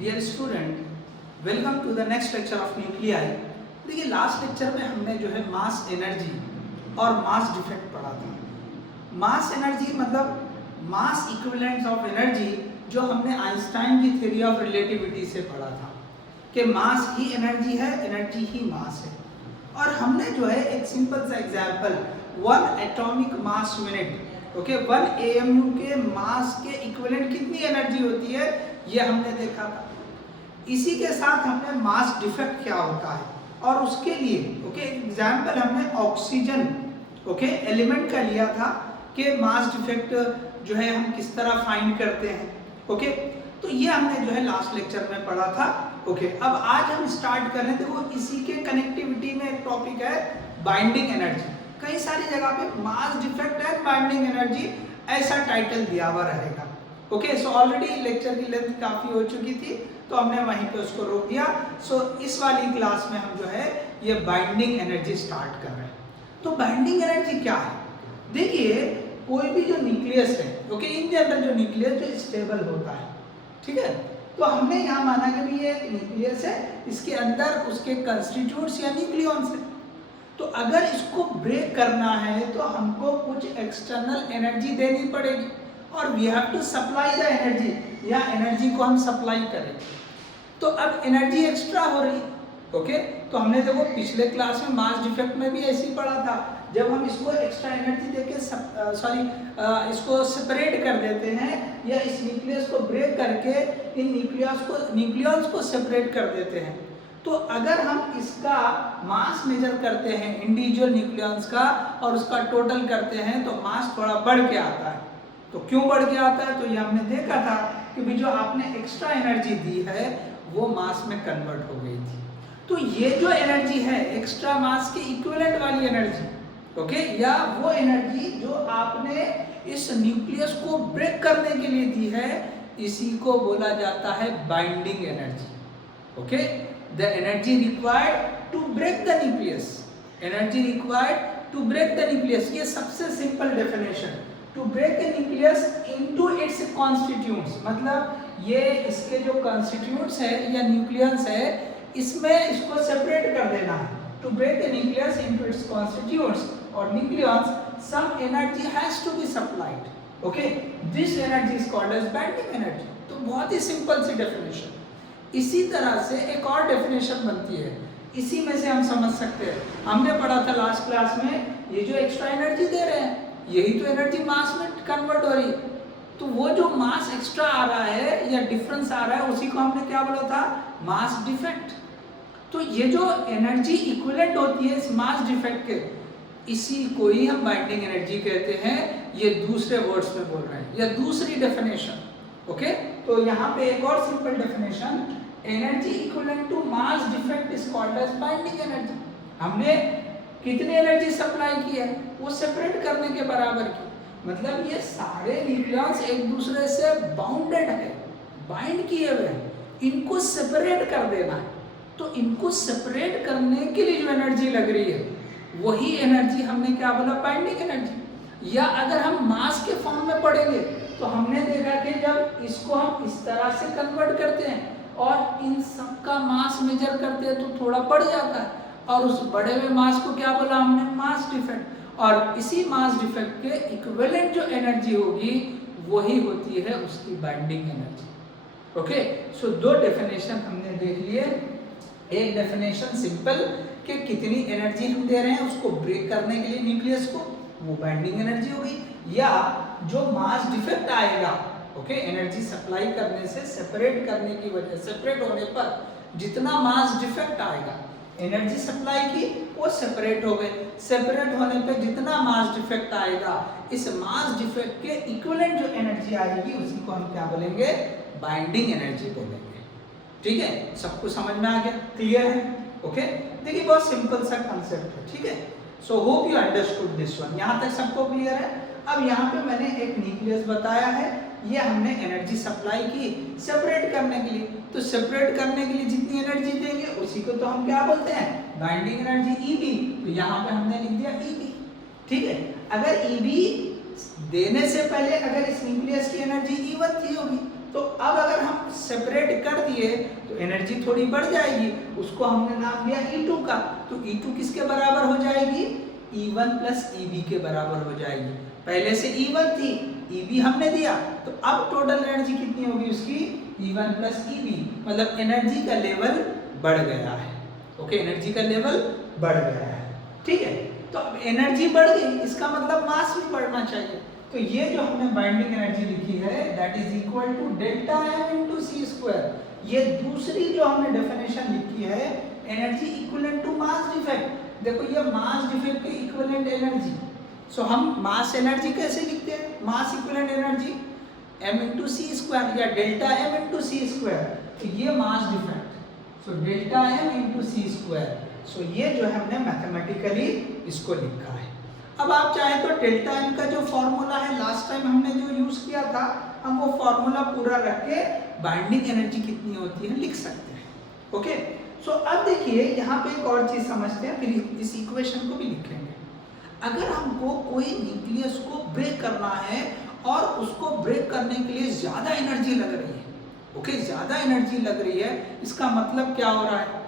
Dear student, welcome to the next lecture of nuclei. देखिए last lecture में हमने जो है मास एनर्जी और मास डिफेक्ट पढ़ा था। मास एनर्जी मतलब मास इक्विवेलेंट ऑफ एनर्जी, जो हमने आइंस्टाइन की थ्योरी ऑफ रिलेटिविटी से पढ़ा था कि मास ही एनर्जी है, एनर्जी ही मास है। और हमने जो है एक सिंपल सा example 1 atomic mass unit, okay, 1 AMU के मास के इक्विवेलेंट कितनी एनर्जी होती है ये हमने देखा था। इसी के साथ हमने मास डिफेक्ट क्या होता है और उसके लिए ओके एग्जांपल हमने ऑक्सीजन ओके एलिमेंट का लिया था कि मास डिफेक्ट जो है हम किस तरह फाइंड करते हैं। ओके, तो ये हमने जो है लास्ट लेक्चर में पढ़ा था। ओके, अब आज हम स्टार्ट कर रहे हैं। देखो इसी के कनेक्टिविटी में एक टॉपिक है बाइंडिंग एनर्जी। कई सारी जगह पे mass defect and binding energy ऐसा टाइटल दिया हुआ रहेगा। ओके, सो ऑलरेडी लेक्चर की लेंथ काफी हो चुकी थी तो हमने वहीं पे उसको रोक दिया। सो इस वाली क्लास में हम जो है ये बाइंडिंग एनर्जी स्टार्ट कर रहे हैं। तो बाइंडिंग एनर्जी क्या है? देखिए कोई भी जो न्यूक्लियस है, ओके, इन जनरल जो न्यूक्लियस जो स्टेबल होता है, ठीक है, तो हमने यहाँ माना कि ये न्यूक्लियस है, इसके अंदर उसके कंस्टिट्यूट्स या न्यूक्लियॉन्स है। तो अगर इसको ब्रेक करना है तो हमको कुछ एक्सटर्नल एनर्जी देनी पड़ेगी और we have to supply the energy, या एनर्जी को हम सप्लाई करें। तो अब एनर्जी एक्स्ट्रा हो रही, ओके, तो हमने देखो पिछले क्लास में मास डिफेक्ट में भी ऐसे ही पढ़ा था। जब हम इसको एक्स्ट्रा एनर्जी देके इसको सेपरेट कर देते हैं या इस न्यूक्लियस को ब्रेक करके इन न्यूक्लियॉन्स को सेपरेट कर देते हैं, तो अगर हम इसका मास मेजर करते हैं इंडिविजुअल न्यूक्लियॉन्स का और उसका टोटल करते हैं तो मास थोड़ा बढ़ के आता है। तो क्यों बढ़ के आता है? तो ये हमने देखा था कि भी जो आपने एक्स्ट्रा एनर्जी दी है वो मास में कन्वर्ट हो गई थी। तो ये जो एनर्जी है एक्स्ट्रा मास के इक्विवेलेंट वाली एनर्जी, ओके, या वो एनर्जी जो आपने इस न्यूक्लियस को ब्रेक करने के लिए दी है, इसी को बोला जाता है binding energy. Okay, the energy required to break the nucleus, energy required to break the nucleus, ये सबसे simple definition. to break a nucleus into its constituents, मतलब ये इसके जो constituents है या न्यूक्लियस है इसमें इसको सेपरेट कर देना है। to break a nucleus into its constituents or nucleons, some energy has to be supplied, okay, this energy is called as binding energy। तो बहुत ही सिंपल सी डेफिनेशन। इसी तरह से एक और डेफिनेशन बनती है, इसी में से हम समझ सकते हैं, हमने पढ़ा था लास्ट क्लास में, ये जो एक्स्ट्रा एनर्जी दे रहे हैं यही तो एनर्जी मास में कन्वर्ट हो रही है। तो वो जो मास एक्स्ट्रा आ रहा है या डिफरेंस आ रहा है उसी को हमने क्या बोला था? Mass defect. तो ये जो एनर्जी इक्विवेलेंट होती है इस मास डिफेक्ट के, इसी को ही हम बाइंडिंग एनर्जी कहते हैं। ये दूसरे वर्ड्स में बोल रहे हैं या दूसरी डेफिनेशन। ओके, तो यहाँ पे एक और simple definition, energy equivalent to mass defect is called as binding energy. हमने कितनी एनर्जी सप्लाई की है? वो सेपरेट करने के बराबर की। मतलब ये सारे न्यूक्लियॉन्स एक दूसरे से बाउंडेड है, बाइंड किए हुए हैं, इनको सेपरेट कर देना है। तो इनको सेपरेट करने के लिए जो एनर्जी लग रही है वही एनर्जी हमने क्या बोला? Binding energy. या अगर हम मास के फॉर्म में पढ़ेंगे तो हमने देखा कि जब इसको हम इस तरह से कन्वर्ट करते हैं और इन सब का मास मेजर करते हैं तो थोड़ा बढ़ जाता है, और उस बढ़े हुए मास को क्या बोला हमने? Mass defect. और इसी मास डिफेक्ट के इक्विवेलेंट जो एनर्जी होगी वही होती है उसकी बाइंडिंग एनर्जी। ओके, सो दो डेफिनेशन हमने देख लिए। एक डेफिनेशन सिंपल कि कितनी एनर्जी हम दे रहे हैं उसको ब्रेक करने के लिए न्यूक्लियस को, वो बाइंडिंग एनर्जी होगी। या जो मास डिफेक्ट आएगा, ओके, एनर्जी सप्लाई करने से सेपरेट करने की वजह, सेपरेट होने पर जितना मास डिफेक्ट आएगा, एनर्जी सप्लाई की वो सेपरेट हो गए, सेपरेट होने पे जितना मास डिफेक्ट आएगा, इस मास डिफेक्ट के इक्विवेलेंट जो एनर्जी आएगी उसी को हम क्या बोलेंगे? बाइंडिंग एनर्जी बोलेंगे। ठीक है, सबको समझ में आ गया? क्लियर है? ओके, देखिए बहुत सिंपल सा कंसेप्ट है। ठीक है, so hope you understood this one. यहाँ तक सबको क्लियर है? अब यहाँ पे मैंने एक न्यूक्लियस बताया है, ये हमने एनर्जी सप्लाई की सेपरेट करने के लिए। तो सेपरेट करने के लिए जितनी एनर्जी देंगे उसी को तो हम क्या बोलते हैं? Binding energy EB। तो यहाँ पे हमने लिख दिया EB। ठीक है, अगर EB देने से पहले अगर इस न्यूक्लियस की एनर्जी E1 थी होगी तो अब अगर हम सेपरेट कर दिए तो एनर्जी थोड़ी बढ़ जाएगी, उसको हमने नाम दिया E2 का। तो E2 किसके बराबर हो जाएगी? E1 प्लस EB के बराबर हो जाएगी। पहले से E1 थी, EB हमने दिया, तो अब टोटल एनर्जी कितनी होगी उसकी? E1 प्लस EB, मतलब एनर्जी का लेवल बढ़ गया है। ओके, एनर्जी का लेवल बढ़ गया है। ठीक है, तो अब एनर्जी बढ़ गई, इसका मतलब मास भी बढ़ना चाहिए। तो ये जो हमने बाइंडिंग एनर्जी लिखी है that is equal to delta M into C square. ये दूसरी जो हमने डेफिनेशन लिखी है, energy equivalent to mass defect. देखो ये मास डिफेक्ट के इक्विवेलेंट एनर्जी। सो हम मास एनर्जी कैसे लिखते हैं? Mass equivalent energy m into C square या delta m into C square. तो ये mass defect, so delta m into C square. So ये जो है हमने मैथमेटिकली इसको लिखा है। अब आप चाहे तो डेल्टा m का जो फॉर्मूला है लास्ट टाइम हमने जो यूज किया था, हम वो फॉर्मूला पूरा रख के बाइंडिंग एनर्जी कितनी होती है लिख सकते हैं। ओके, सो अब देखिए यहाँ पे एक और चीज समझते हैं, फिर इस इक्वेशन को भी लिखेंगे। अगर हमको कोई न्यूक्लियस को ब्रेक करना है और उसको ब्रेक करने के लिए ज्यादा एनर्जी लग रही है, ओके, ज्यादा एनर्जी लग रही है, इसका मतलब क्या हो रहा है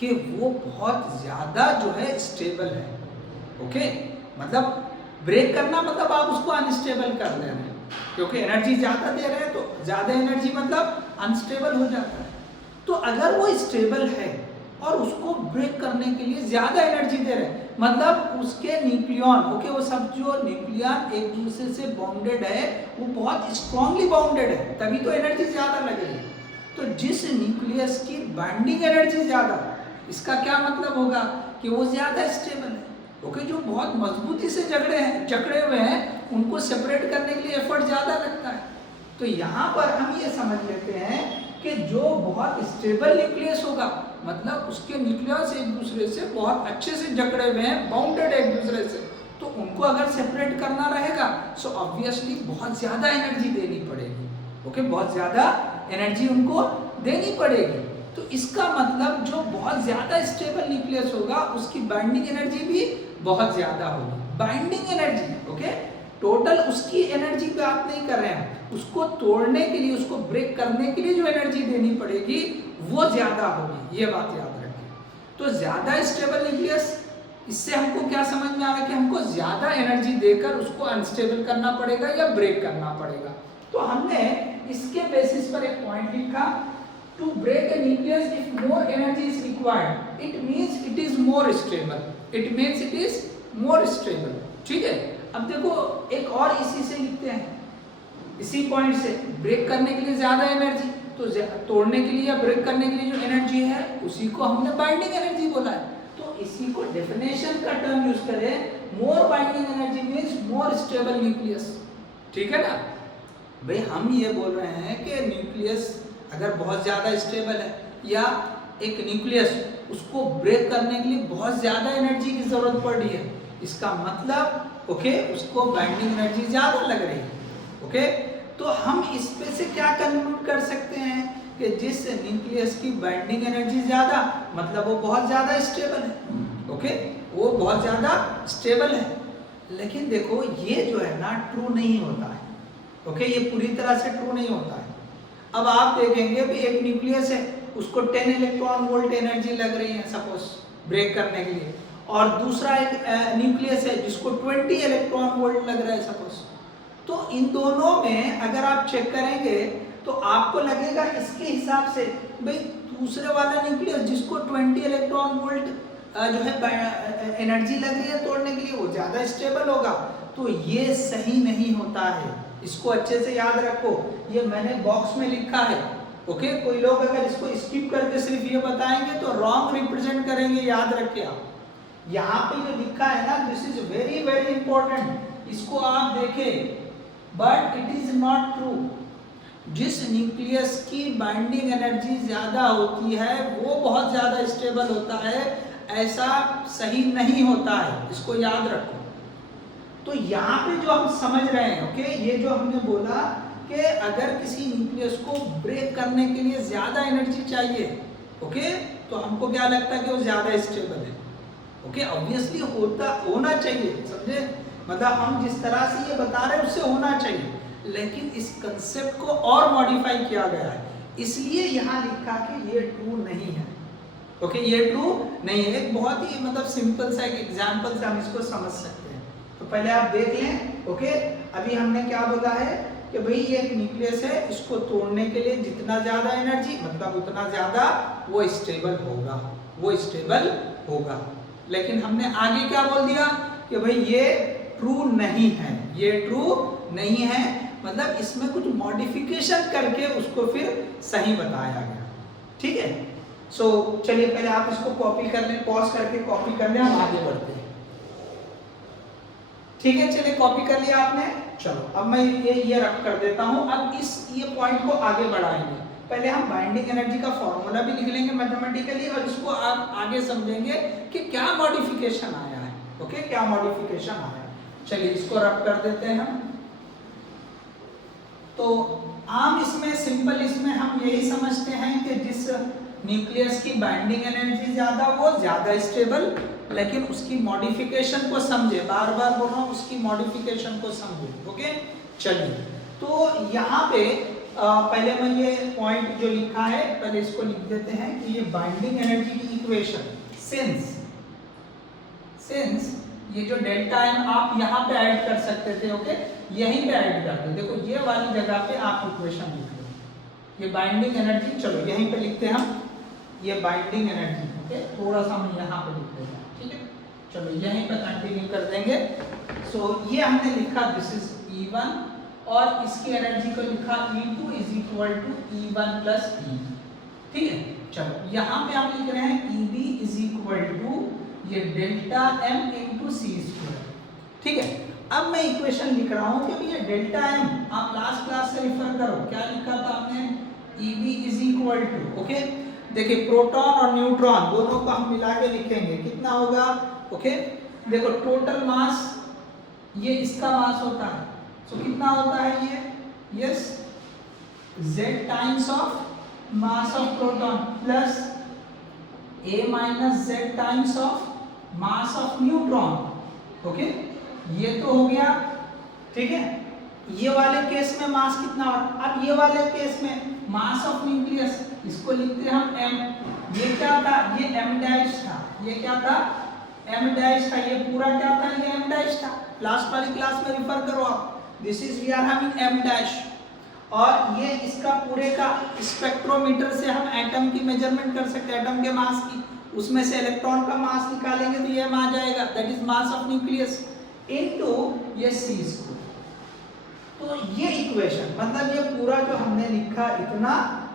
कि वो बहुत ज्यादा जो है स्टेबल है। ओके, मतलब ब्रेक करना मतलब आप उसको अनस्टेबल कर दे रहे हैं, क्योंकि एनर्जी ज्यादा दे रहे हैं, तो ज्यादा एनर्जी मतलब अनस्टेबल हो जाता है। तो अगर वो स्टेबल है और उसको ब्रेक करने के लिए ज्यादा एनर्जी दे रहे हैं, मतलब उसके न्यूक्लियन, ओके, वो सब जो न्यूक्लियन एक दूसरे से बॉन्डेड है वो बहुत स्ट्रांगली बॉन्डेड है, तभी तो एनर्जी ज्यादा लगेगी। तो जिस न्यूक्लियस की बाइंडिंग एनर्जी ज्यादा, इसका क्या मतलब होगा कि वो ज्यादा स्टेबल है। ओके, जो बहुत मजबूती से जकड़े हुए हैं उनको सेपरेट करने के लिए एफर्ट ज्यादा लगता है। तो यहाँ पर हम ये समझ लेते हैं कि जो बहुत स्टेबल न्यूक्लियस होगा, मतलब उसके न्यूक्लियस एक दूसरे से बहुत अच्छे से जकड़े हुए हैं, बाउंडेड एक दूसरे से, तो उनको अगर सेपरेट करना रहेगा सो ऑब्वियसली बहुत ज्यादा एनर्जी देनी पड़ेगी। ओके, बहुत ज्यादा एनर्जी उनको देनी पड़ेगी। तो इसका मतलब जो बहुत ज्यादा स्टेबल न्यूक्लियस होगा उसकी बाइंडिंग एनर्जी भी बहुत ज्यादा होगी। बाइंडिंग एनर्जी, ओके, टोटल उसकी एनर्जी पे आप नहीं कर रहे हैं, उसको तोड़ने के लिए, उसको ब्रेक करने के लिए जो एनर्जी देनी पड़ेगी वो ज्यादा होगी, ये बात याद रखें। तो ज्यादा स्टेबल न्यूक्लियस, इससे हमको क्या समझ में आ रहा है कि हमको ज्यादा एनर्जी देकर उसको अनस्टेबल करना पड़ेगा या ब्रेक करना पड़ेगा। तो हमने इसके बेसिस पर एक पॉइंट लिखा, to break a nucleus if more energy is required it means it is more stable, it means it is more stable। ठीक है, अब देखो एक और इसी से लिखते हैं, इसी पॉइंट से, ब्रेक करने के लिए ज्यादा एनर्जी, तो तोड़ने के लिए या ब्रेक करने के लिए जो एनर्जी है उसी को हमने बाइंडिंग एनर्जी बोला है। तो इसी को डेफिनेशन का टर्म यूज करें, more binding energy means more stable nucleus. ठीक है ना भाई, हम ये बोल रहे हैं कि न्यूक्लियस अगर बहुत ज़्यादा स्टेबल है या एक न्यूक्लियस, उसको ब्रेक करने के लिए बहुत ज़्यादा एनर्जी की ज़रूरत पड़ रही है, इसका मतलब ओके उसको बाइंडिंग एनर्जी ज़्यादा लग रही है। ओके, तो हम इस पे से क्या कंक्लूड कर सकते हैं कि जिस न्यूक्लियस की बाइंडिंग एनर्जी ज़्यादा, मतलब वो बहुत ज़्यादा स्टेबल है। ओके, वो बहुत ज़्यादा स्टेबल है। लेकिन देखो ये जो है ना ट्रू नहीं होता है। ओके, ये पूरी तरह से ट्रू नहीं होता है। अब आप देखेंगे भी एक न्यूक्लियस है, उसको 10 इलेक्ट्रॉन वोल्ट एनर्जी लग रही है सपोज ब्रेक करने के लिए, और दूसरा एक न्यूक्लियस है जिसको 20 इलेक्ट्रॉन वोल्ट लग रहा है सपोज। तो इन दोनों में अगर आप चेक करेंगे तो आपको लगेगा इसके हिसाब से भाई दूसरे वाला न्यूक्लियस जिसको 20 इलेक्ट्रॉन वोल्ट जो है एनर्जी लग रही है तोड़ने के लिए वो ज़्यादा स्टेबल होगा। तो ये सही नहीं होता है, इसको अच्छे से याद रखो, ये मैंने बॉक्स में लिखा है। ओके, कोई लोग अगर इसको स्किप करके सिर्फ ये बताएंगे तो रॉन्ग रिप्रेजेंट करेंगे, याद रखिए आप। यहाँ पे जो लिखा है ना, this is very very important, इसको आप देखें, but it is not true. जिस न्यूक्लियस की बाइंडिंग एनर्जी ज्यादा होती है वो बहुत ज्यादा स्टेबल होता है, ऐसा सही नहीं होता है, इसको याद रखो। तो यहाँ पे जो हम समझ रहे हैं, ओके, ये जो हमने बोला कि अगर किसी न्यूक्लियस को ब्रेक करने के लिए ज्यादा एनर्जी चाहिए, ओके, तो हमको क्या लगता है कि वो ज्यादा स्टेबल है। ओके, ऑब्वियसली होना चाहिए, समझे, मतलब हम जिस तरह से ये बता रहे हैं उससे होना चाहिए। लेकिन इस कंसेप्ट को और मॉडिफाई किया गया है, इसलिए यहाँ लिखा कि ये ट्रू नहीं है। ओके, ये ट्रू नहीं है। एक बहुत ही मतलब सिंपल सा एक एग्जांपल से हम इसको समझ सकते हैं। तो पहले आप देख लें। ओके, अभी हमने क्या बोला है कि भाई ये एक न्यूक्लियस है, इसको तोड़ने के लिए जितना ज्यादा एनर्जी मतलब उतना ज्यादा वो स्टेबल होगा, वो स्टेबल होगा। लेकिन हमने आगे क्या बोल दिया कि भाई ये ट्रू नहीं है, ये ट्रू नहीं है, मतलब इसमें कुछ मॉडिफिकेशन करके उसको फिर सही बताया गया। ठीक है, सो चलिए पहले आप इसको कॉपी कर लें, पॉज करके कॉपी कर लें, हम आगे बढ़ते हैं। ठीक है, चलिए कॉपी कर लिया आपने। चलो अब मैं ये रख कर देता हूं। अब ये पॉइंट को आगे बढ़ाएंगे। पहले हम बाइंडिंग एनर्जी का फॉर्मूला भी लिख लेंगे मैथमेटिकली, और इसको आप आगे समझेंगे कि क्या मॉडिफिकेशन आया है। ओके, क्या मॉडिफिकेशन आया है। चलिए इसको रख कर देते हैं हम। तो आम इसमें सिंपल इसमें हम यही समझते हैं कि जिस न्यूक्लियस की बाइंडिंग एनर्जी ज्यादा वो ज्यादा स्टेबल, लेकिन उसकी मॉडिफिकेशन को समझे, बार बार बोल रहा हूं उसकी मॉडिफिकेशन को समझे। ओके, चलिए तो यहाँ पे पहले मैं ये पॉइंट जो लिखा है पहले इसको लिख देते हैं कि ये बाइंडिंग एनर्जी की इक्वेशन सिंस ये जो डेल्टा एम आप यहाँ पे ऐड कर सकते थे। ओके, यहीं पे ऐड कर दो। देखो ये वाली जगह पे आप इक्वेशन लिख लो, ये बाइंडिंग एनर्जी, चलो यहीं पे लिखते हैं हम ये बाइंडिंग एनर्जी। ओके, थोड़ा सा हम यहाँ पे लिख देते हैं। ठीक है, चलो यहीं पे कंटिन्यू कर देंगे। सो ये हमने लिखा दिस इज E1 और इसकी एनर्जी को लिखा E2 is equal to E1 plus E। ठीक है, चलो यहाँ पे हम लिख रहे हैं EB इज इक्वल टू ये delta M into C square. ठीक है, अब मैं इक्वेशन लिख रहा हूँ कि ये डेल्टा M आप लास्ट क्लास से रिफर करो, क्या लिखा था आपने, EB is equal to. Okay, देखिए प्रोटॉन और न्यूट्रॉन दोनों को हम मिला के लिखेंगे, कितना होगा। ओके, देखो टोटल मास ये इसका मास होता है, तो कितना होता है ये, yes Z times of mass of proton plus A minus Z times of mass of neutron. Okay, ये तो हो गया। ठीक है, ये वाले केस में मास कितना हो, अब ये वाले केस में मास ऑफ न्यूक्लियस इसको लिखते हैं हम m। ये क्या था, ये m डैश था, ये क्या था m डैश था, ये पूरा क्या था, ये m डैश था। लास्ट वाली क्लास में रिफर करो आप, this is we are having m dash. और ये इसका पूरे का स्पेक्ट्रोमीटर से हम एटम की मेजरमेंट कर सकते हैं, एटम के मास की, उसमें से इलेक्ट्रॉन का मास निकालेंगे तो ये आ जाएगा, that is mass of nucleus into ये c स्क्वायर। तो ये इक्वेशन मतलब ये पूरा जो हमने लिखा इतना,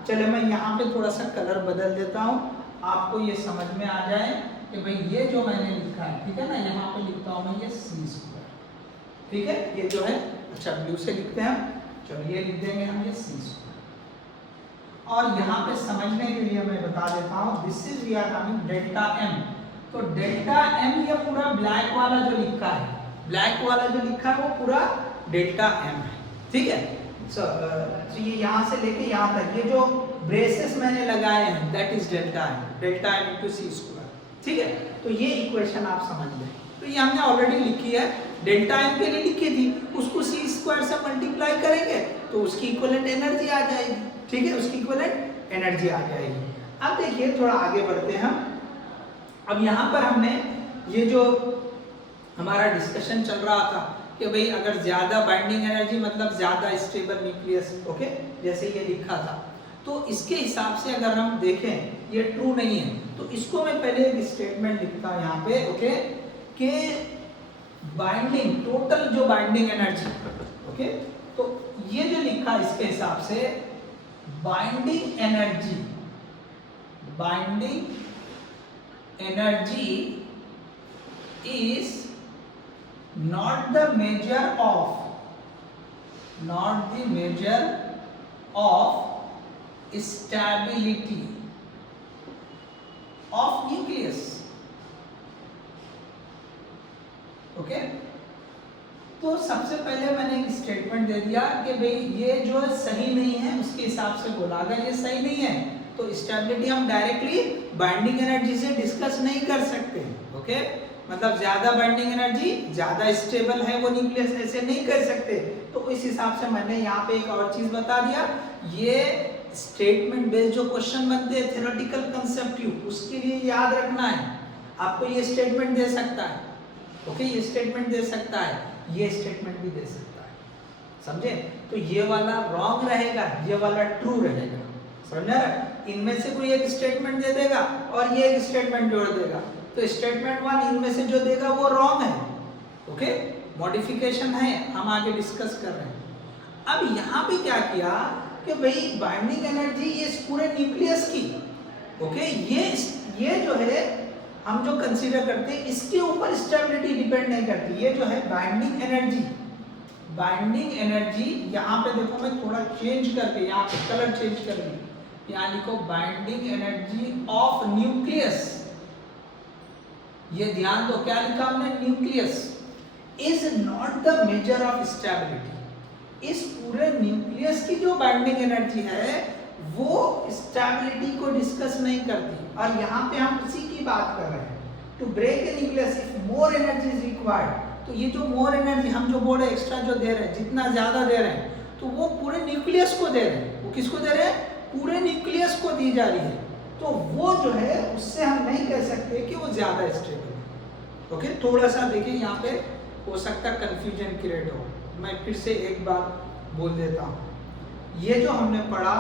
चले मैं यहाँ पे थोड़ा सा कलर बदल देता हूँ, आपको ये समझ में आ जाए कि भाई ये जो मैंने लिखा है, ठीक है ना, यहाँ पे लिखता हूँ मैं ये c स्क्वायर। ठीक है, ये जो है, अच्छा ब्लू से लिखते हैं, चलो ये लिख देंगे हम ये c स्क्वायर। और यहाँ पे समझने के लिए मैं बता देता हूँ, this is we are having delta m। तो डेल्टा m ये पूरा ब्लैक वाला जो लिखा है, ब्लैक वाला जो लिखा है वो पूरा डेल्टा m है। ठीक है, तो ये यहाँ से लेके यहाँ तक ये जो ब्रेसेस मैंने लगाए हैं that is delta m into c square. ठीक है, तो ये इक्वेशन आप समझ लें। तो ये हमने ऑलरेडी लिखी है, डेल्टा m के लिए लिखी थी, उसको c स्क्वायर से मल्टीप्लाई करेंगे तो उसकी इक्विवेलेंट एनर्जी आ जाएगी। ठीक है, उसकी इक्विवेलेंट एनर्जी आ जाएगी। अब देखिए थोड़ा आगे बढ़ते हैं हम। अब यहाँ पर हमने ये जो हमारा डिस्कशन चल रहा था कि भाई अगर ज्यादा बाइंडिंग एनर्जी मतलब ज्यादा स्टेबल न्यूक्लियस, ओके जैसे ये लिखा था, तो इसके हिसाब से अगर हम देखें ये ट्रू नहीं है, तो इसको मैं पहले एक स्टेटमेंट लिखता हूं यहाँ पे, ओके, कि बाइंडिंग टोटल जो बाइंडिंग एनर्जी, ओके, तो ये जो लिखा इसके हिसाब से binding energy is not the measure of stability of nucleus। Okay, तो सबसे पहले मैंने एक स्टेटमेंट दे दिया कि भाई ये जो सही नहीं है उसके हिसाब से बोला, अगर ये सही नहीं है तो स्टेबिलिटी हम डायरेक्टली बाइंडिंग एनर्जी से डिस्कस नहीं कर सकते। ओके, मतलब ज्यादा बाइंडिंग एनर्जी ज्यादा स्टेबल है वो न्यूक्लियस, ऐसे नहीं कर सकते। तो इस हिसाब से मैंने यहाँ पे एक और चीज बता दिया। ये स्टेटमेंट बेस्ड जो क्वेश्चन बनते हैं थ्योरेटिकल कंसेप्ट उसके लिए याद रखना है। आपको ये स्टेटमेंट दे सकता है, ओके, ये स्टेटमेंट दे सकता है, ये स्टेटमेंट भी दे सकता है, समझे? तो ये वाला रॉन्ग रहेगा, ये वाला ट्रू रहेगा, समझा? इनमें से कोई एक स्टेटमेंट दे देगा और ये एक स्टेटमेंट जोड़ देगा, तो स्टेटमेंट वन इनमें से जो देगा वो रॉन्ग है, ओके, मॉडिफिकेशन है, हम आगे डिस्कस कर रहे हैं। अब यहाँ पे क्या किया कि भाई बाइंडिंग एनर्जी ये पूरे न्यूक्लियस की, ओके, ये जो है हम जो कंसीडर करते हैं इसके ऊपर स्टेबिलिटी डिपेंड नहीं करती। ये जो है बाइंडिंग एनर्जी यहाँ पे देखो मैं थोड़ा चेंज करके यहाँ पे कलर चेंज कर दी, यहाँ लिखो बाइंडिंग एनर्जी ऑफ न्यूक्लियस। ये ध्यान दो क्या लिखा हमने, nucleus is not the measure of stability. इस पूरे न्यूक्लियस की जो बाइंडिंग एनर्जी है वो स्टेबिलिटी को डिस्कस नहीं करती। और यहाँ पे हम उसी की बात कर रहे हैं, to break a nucleus if more energy is required. तो ये जो मोर एनर्जी हम जो बोर्ड एक्स्ट्रा जो दे रहे हैं, जितना ज्यादा दे रहे हैं, तो वो पूरे न्यूक्लियस को दे रहे हैं। वो किसको दे रहे हैं? पूरे न्यूक्लियस को दी जा रही है। तो वो जो है उससे हम नहीं कह सकते कि वो ज्यादा स्टेबल है, ओके। थोड़ा सा देखिए यहाँ पे हो सकता है कंफ्यूजन क्रिएट हो, मैं फिर से एक बार बोल देता हूँ। ये जो हमने पढ़ा,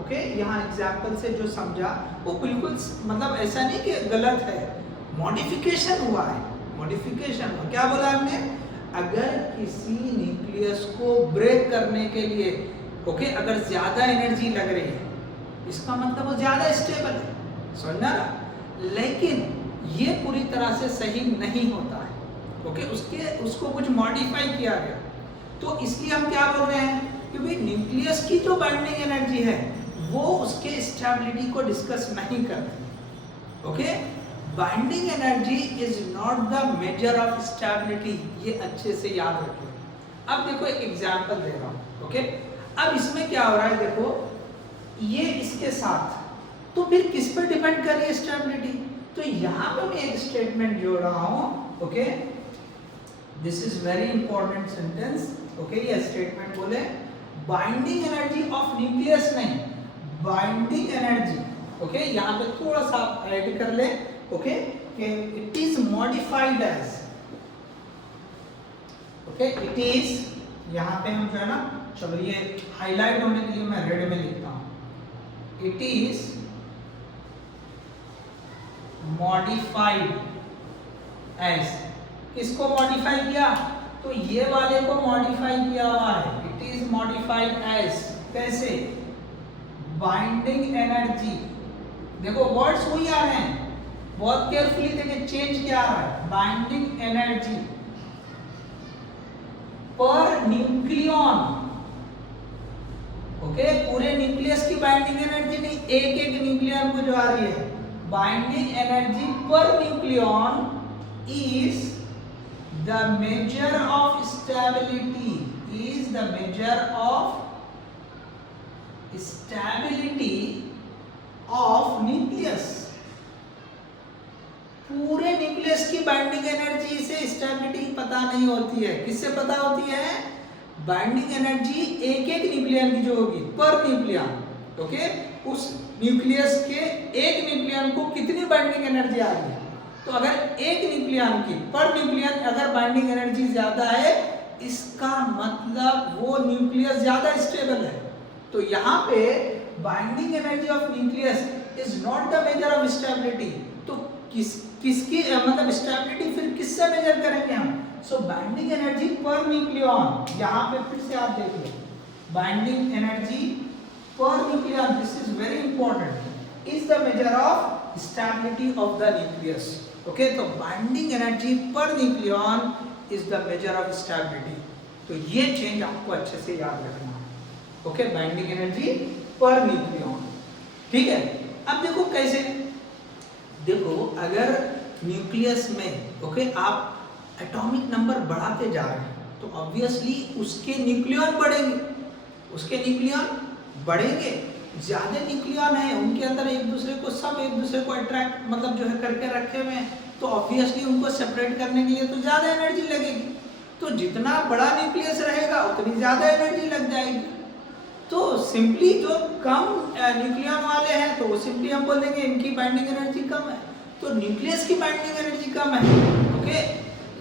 ओके, यहाँ एग्जाम्पल से जो समझा वो बिल्कुल मतलब ऐसा नहीं कि गलत है, मॉडिफिकेशन हुआ है, मॉडिफिकेशन हुआ। क्या बोला हमने? अगर किसी न्यूक्लियस को ब्रेक करने के लिए, ओके, अगर ज्यादा एनर्जी लग रही है इसका मतलब वो ज्यादा स्टेबल है, समझना? लेकिन ये पूरी तरह से सही नहीं होता है, ओके, उसको कुछ मॉडिफाई किया गया। तो इसलिए हम क्या बोल रहे हैं कि भाई न्यूक्लियस की जो बाइंडिंग एनर्जी है वो उसके स्टेबिलिटी को डिस्कस नहीं करती, okay. Binding energy is not the measure of stability, ये अच्छे से याद रखिए। अब देखो एक एग्जांपल दे रहा हूँ, ओके। अब इसमें क्या हो रहा है, देखो ये इसके साथ, तो फिर किस पर डिपेंड कर रही है स्टेबिलिटी? तो यहाँ पे मैं एक स्टेटमेंट जोड़ रहा हूँ, okay, this is very important sentence, okay. ये स्टेटमेंट बोले बाइंडिंग एनर्जी ऑफ न्यूक्लियस नहीं, बाइंडिंग एनर्जी, ओके, यहाँ पे थोड़ा सा ऐड कर ले, ओके, कि it is modified as, okay, it is, यहाँ पे हम जो है ना, चलो ये हाईलाइट होने के लिए मैं रेड में लिखता हूँ, इट इज मॉडिफाइड एज। किसको मॉडिफाई किया? तो ये वाले को मॉडिफाई किया हुआ है, इट इज मॉडिफाइड एज। कैसे? बाइंडिंग एनर्जी, देखो वर्ड्स वही आ रहे हैं, बहुत केयरफुली देखिए, चेंज क्या आ रहा है, binding energy per nucleon, okay, पूरे न्यूक्लियस की बाइंडिंग एनर्जी नहीं, एक एक न्यूक्लियन को जो आ रही है, binding energy per nucleon is the measure of stability, is the measure of stability of nucleus। पूरे न्यूक्लियस की बाइंडिंग एनर्जी से स्टेबिलिटी पता नहीं होती है, किससे पता होती है? बाइंडिंग एनर्जी एक एक न्यूक्लियन की जो होगी पर न्यूक्लियन, ओके, उस न्यूक्लियस के एक न्यूक्लियन को कितनी बाइंडिंग एनर्जी आ रही है। तो अगर एक न्यूक्लियन की पर न्यूक्लियन अगर बाइंडिंग एनर्जी ज्यादा है, इसका मतलब वो न्यूक्लियस ज्यादा स्टेबल है। तो यहाँ पे binding energy of nucleus is not the measure of stability. तो किसकी मतलब स्टेबिलिटी फिर किससे मेजर करेंगे हम? सो बाइंडिंग एनर्जी पर न्यूक्लियन, यहाँ पे फिर से आप देखिए, binding energy per nucleon, this is very important, is the measure of stability of the nucleus, okay। तो binding energy per nucleon is the measure of stability. तो ये चेंज आपको अच्छे से याद रखना है, okay, binding energy per nucleon, ठीक है। अब देखो कैसे, देखो अगर न्यूक्लियस में, ओके, आप एटॉमिक नंबर बढ़ाते जा रहे हैं तो ऑब्वियसली उसके न्यूक्लियन बढ़ेंगे, उसके न्यूक्लियन बढ़ेंगे, ज्यादा न्यूक्लियन है उनके अंदर एक दूसरे को सब एक दूसरे को अट्रैक्ट मतलब जो है करके रखे हुए हैं, तो ऑब्वियसली उनको सेपरेट करने के लिए तो ज़्यादा एनर्जी लगेगी। तो जितना बड़ा न्यूक्लियस रहेगा उतनी ज़्यादा एनर्जी लग जाएगी। तो सिंपली जो कम न्यूक्लियन वाले हैं तो वो सिंपली हम बोल देंगे इनकी बाइंडिंग एनर्जी कम है, तो न्यूक्लियस की बाइंडिंग एनर्जी कम है। ओके,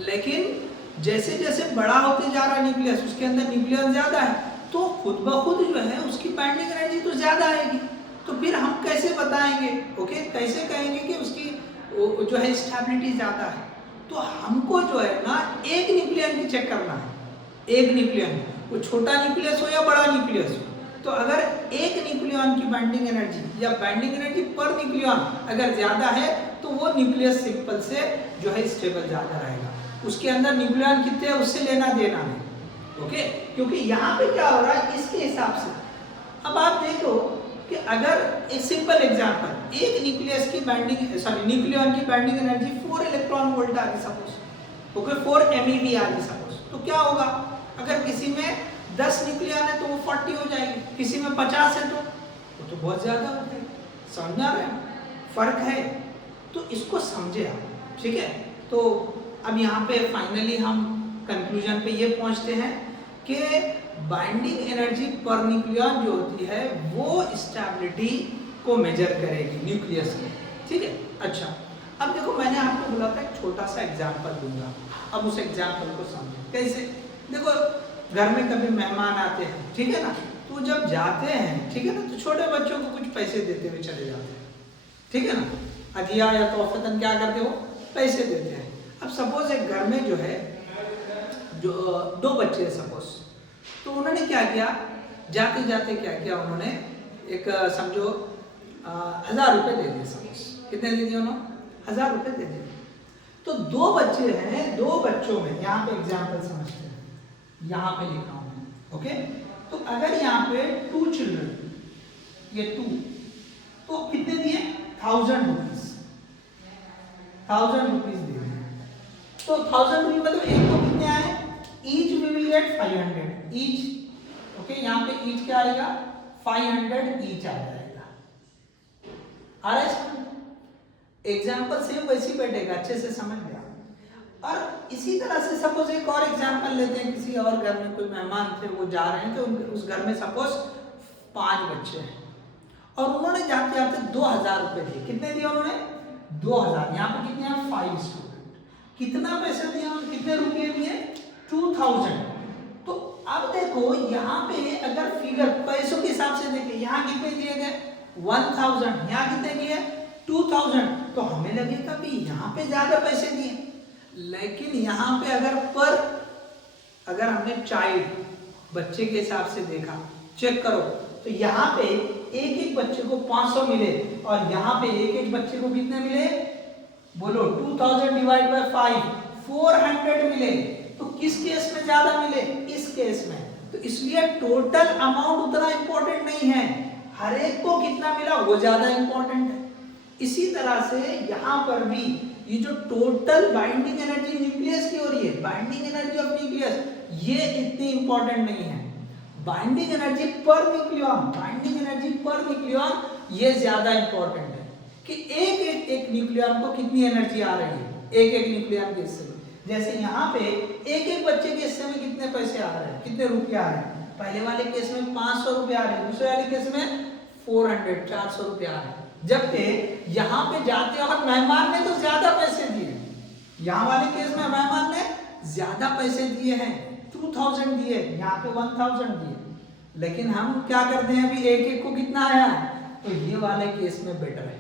लेकिन जैसे जैसे बड़ा होते जा रहा है न्यूक्लियस, उसके अंदर न्यूक्लियन ज़्यादा है, तो खुद ब खुद जो है उसकी बाइंडिंग एनर्जी तो ज़्यादा आएगी। तो फिर हम कैसे बताएंगे, ओके, कैसे कहेंगे कि उसकी जो है स्टेबिलिटी ज़्यादा है? तो हमको जो है ना एक न्यूक्लियन की चेक करना है, एक न्यूक्लियन, वो छोटा न्यूक्लियस हो या बड़ा न्यूक्लियस हो। तो अगर एक न्यूक्लियन की बाइंडिंग एनर्जी या बाइंडिंग एनर्जी पर न्यूक्लियन अगर ज़्यादा है तो वो न्यूक्लियस सिंपल से जो है स्टेबल ज़्यादा रहेगा। उसके अंदर न्यूक्लियन कितने हैं उससे लेना देना नहीं। ओके, क्योंकि यहाँ पे क्या हो रहा है इसके हिसाब से। अब आप देखो कि अगर एक सिंपल एग्जांपल, एक न्यूक्लियस की बाइंडिंग न्यूक्लियन की बाइंडिंग एनर्जी 4 इलेक्ट्रॉन वोल्ट आ गई सपोज, ओके, 4 MeV आ गई सपोज, तो क्या होगा? अगर किसी में 10 न्यूक्लियन है तो वो 40 हो जाएगी, किसी में 50 है तो वो तो बहुत ज्यादा होता है। समझ आ रहे हैं फर्क है? तो इसको समझे आप, ठीक है। तो अब यहाँ पे फाइनली हम कंक्लूजन पे ये पहुंचते हैं कि बाइंडिंग एनर्जी पर न्यूक्लियन जो होती है वो स्टेबिलिटी को मेजर करेगी न्यूक्लियस में, ठीक है। अच्छा, अब देखो मैंने आपको बोला था एक छोटा सा एग्जांपल दूंगा, अब उस एग्जांपल को समझो कैसे। देखो घर में कभी मेहमान आते हैं, ठीक है ना, तो जब जाते हैं, ठीक है ना, तो छोटे बच्चों को कुछ पैसे देते हुए चले जाते हैं, ठीक है ना, हदिया या तोहफतन क्या करते हो, पैसे देते हैं। अब सपोज एक घर में जो है जो 2 बच्चे हैं सपोज, तो उन्होंने क्या किया, जाते जाते क्या किया उन्होंने, एक समझो 1000 रुपये दे दिए सपोज। कितने दे दिए उन्होंने? 1000 रुपये दे दिए। तो 2 बच्चे हैं, 2 बच्चों में, यहाँ पे एग्जाम्पल समझते हैं, यहाँ पे लिखा हूँ मैं, ओके। तो अगर यहाँ पे 2 चिल्ड्रन, ये 2, तो कितने दिए? 1000 रुपीज, 1000 रुपीज दे दिए। तो 1000 रुपीज मतलब एक को कितने आए? Each we will get 500 each, okay. यहाँ पे ईच क्या आएगा? 500 ईच आ जाएगा। आ रहा है? एग्जाम्पल सेम वैसी बैठेगा, अच्छे से समझ गया। और इसी तरह से सपोज एक और एग्जाम्पल लेते हैं, किसी और घर में कोई मेहमान थे, वो जा रहे हैं, तो उस घर में सपोज 5 बच्चे हैं और उन्होंने जाते जाते 2000 रुपये दिए। कितने दिए उन्होंने? 2000। यहाँ पे कितने हैं? 5 स्टूडेंट। कितना पैसे दिया? कितने रुपये दिए? 2000। तो अब देखो यहाँ पे अगर फिगर पैसों के हिसाब से देखें, यहाँ कितने दिए गए? 1000। यहाँ कितने दिए? 2000। तो हमें लगेगा कि यहाँ पे ज्यादा पैसे दिए, लेकिन यहाँ पे अगर हमने चाइल्ड बच्चे के हिसाब से देखा, चेक करो, तो यहाँ पे एक एक बच्चे को 500 मिले और यहाँ पे एक एक बच्चे को कितने मिले? बोलो 2000 डिवाइड बाय 5, 400 मिले। तो किस केस में ज्यादा मिले? इस केस में। तो इसलिए टोटल अमाउंट उतना इंपॉर्टेंट नहीं है, हर एक को कितना मिला वो ज्यादा इंपॉर्टेंट है। इसी तरह से यहाँ पर भी ये जो टोटल बाइंडिंग एनर्जी न्यूक्लियस की हो रही है, बाइंडिंग एनर्जी ऑफ न्यूक्लियस, ये इतनी इंपॉर्टेंट नहीं है। बाइंडिंग एनर्जी पर न्यूक्लियन ये ज्यादा इंपॉर्टेंट है कि एक न्यूक्लियन को कितनी एनर्जी आ रही है, एक न्यूक्लियन के हिस्से में। जैसे यहाँ पे एक बच्चे के हिस्से में कितने पैसे आ रहे हैं, कितने रुपए आ रहे हैं? पहले वाले केस में 500 रुपए आ रहे हैं, दूसरे वाले केस में 400 रुपए आ रहे हैं। जबकि यहाँ पे जाते और मेहमान ने तो ज्यादा पैसे दिए, यहाँ वाले केस में मेहमान ने ज्यादा पैसे दिए हैं, 2000 दिए, यहाँ पे 1000 दिए। लेकिन हम क्या करते हैं, अभी एक को कितना आया, तो ये वाले केस में बेटर है,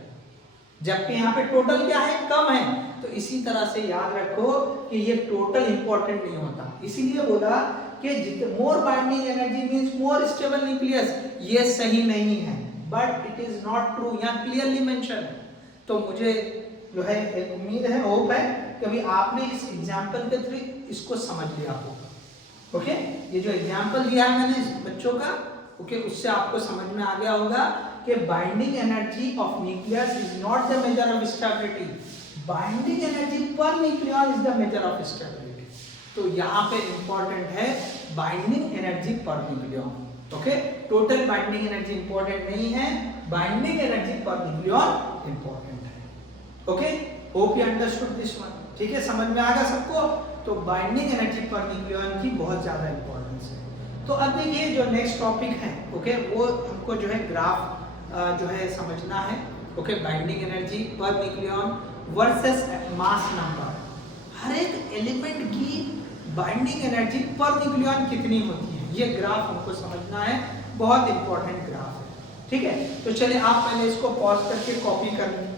जबकि यहाँ पे टोटल क्या है, कम है। तो इसी तरह से याद रखो कि ये टोटल इंपॉर्टेंट नहीं होता। इसीलिए बोला कि more binding energy means more stable nucleus, ये सही नहीं है, but it is not true, यहाँ क्लियरली मेंशन है। तो मुझे जो है एक उम्मीद है, होप है कि अभी आपने इस एग्जाम्पल के थ्रू इसको समझ लिया होगा। ओके, ये जो एग्जाम्पल दिया है मैंने बच्चों का, ओके, उससे आपको समझ में आ गया होगा कि binding energy of nucleus is not the measure of stability, binding energy per nucleon is the measure of stability. तो यहाँ पे इंपॉर्टेंट है binding energy per nucleon. Okay, total binding energy important नहीं है, binding energy per nucleon important है। Okay, hope you understood this one. ठीक है, समझ में आ गया सबको? तो बाइंडिंग एनर्जी पर न्यूक्लियन की बहुत ज्यादा इंपॉर्टेंस है। तो अब देखिए जो नेक्स्ट टॉपिक है, ओके, वो हमको जो है ग्राफ जो है समझना है। Okay, binding energy per nucleon versus mass number. हर एक एलिमेंट की बाइंडिंग एनर्जी पर न्यूक्लियन कितनी होती है, ये ग्राफ हमको समझना है, बहुत इंपॉर्टेंट ग्राफ है। ठीक है, तो चलिए आप पहले इसको पॉज करके कॉपी कर लें।